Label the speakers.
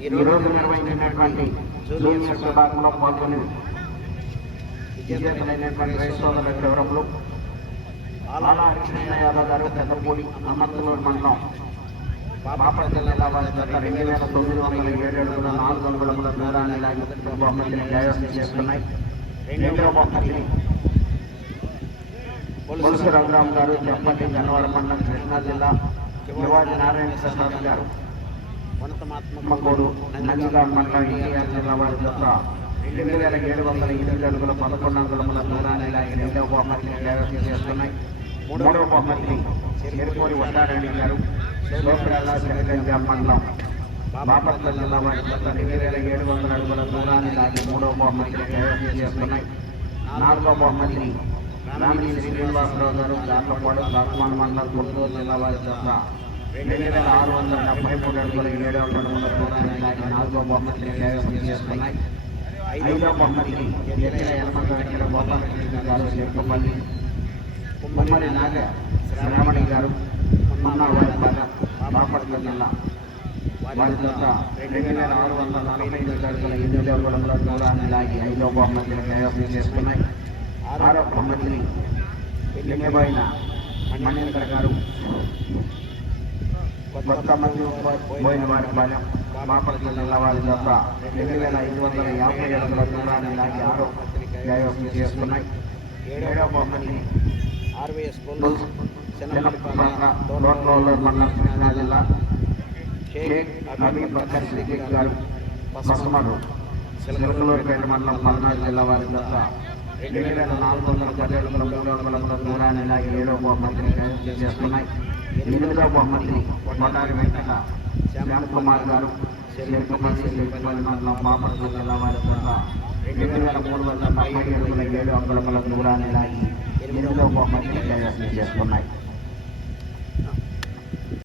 Speaker 1: ఈరోజు నిర్వహించినటువంటి జూనియర్ విభాగంలో పాల్గొని విజేతలైనటువంటి రైతుల వివరంలో ఆలా కృష్ణయ్య యాదవ్ గారు పెద్దపూడి అమర్తలూరు మండలం బాపట్ల జిల్లా రెండు వేల తొమ్మిది వందల ఏడు అడుగుల నాలుగు అంగుళముల దూరాన్ని లాగి బహుమతిని కైవసం చేసుకున్నాయి రెండవ బహుమతిని పులుసు రఘురామ్ గారు చెప్పండి గన్నవరం మండలం కృష్ణా జిల్లా శివాజీ నారాయణ ప్రసాద్ గారు. మక్కూరు నందిగా మండలం ఎన్టీఆర్ జిల్లా వారి యొక్క రెండు వేల ఏడు వందల ఎనిమిది అడుగుల పదకొండు అంగుళముల దూరాన్ని రెండవ బహుమతిని కైవసం చేస్తున్నాయి. మూడవ బహుమతిని చేరుకోని వడ్డారాణి గారు లోపల శనిగంజ మండలం బాపట్ల జిల్లా వారి యొక్క రెండు వేల ఏడు వందల అడుగుల దూరాన్ని లాగి మూడవ బహుమతిని కైవసం చేస్తున్నాయి. నాలుగవ బహుమతిని రామిని శ్రీనివాసరావు గారు జాతపాడు కాకుమాన్ మండలం గుంటూరు జిల్లా వారి యొక్క రెండు వేల ఆరు వందల డెబ్బై మూడు అడుగుల ఏడు వందల మూడు దూరాన్ని లాగి నాలుగో బహుమతిని చేసుకున్నాయి ఐదో బహుమతికి ఎన్నికల ఎనభై వెంకట గోపాలకృష్ణ గారు శేఖపల్లి కుమ్మరి నాగ శ్రావణి గారు మొన్న వారి బాపట్ల జిల్లా వారి యొక్క రెండు వేల ఆరు వందల నలభై ఐదు అడుగుల ఎనిమిది అడుగుల దూరాన్ని లాగి ఐదో బహుమతిని కైవసం చేసుకున్నాయి ఆరో బహుమతిని ఎన్నికైన మణేంద్ర గారు కొంతమంది పోయిన వారి బలం బాపట్ల జిల్లా వారి తప్ప రెండు వేల ఐదు వందల యాభై ఏడు దూరాన్ని ఇలాంటి ఆరో కైవసం చేసుకున్నాయి ఏడో బహుమతిని
Speaker 2: ఆర్వీఎస్
Speaker 1: మండలం కృష్ణా జిల్లా షేక్ హబీబ్ బకర్ సిద్దిక్ గారు పసమడు సిలకలూరుపేట మండలం పల్నాడు జిల్లా వారి తప్ప రెండు వేల నాలుగు వందల పదిహేడు మూడు వందల దూరాన్ని లాగి ఏడో బహుమతిని కైవసం చేసుకున్నాయి బహుమతిని కొట్టారి వెంకట శ్యామ్ కుమార్ గారు శేఖపల్లి మండలం బాపట్ల జిల్లా వారి కూడా రెండు వేల మూడు వందల పదిహేడు ఏడు అంగుళముల దూరాన్ని లాగి ఎనిమిదో బహుమతిని కైవసం చేసుకున్నాయి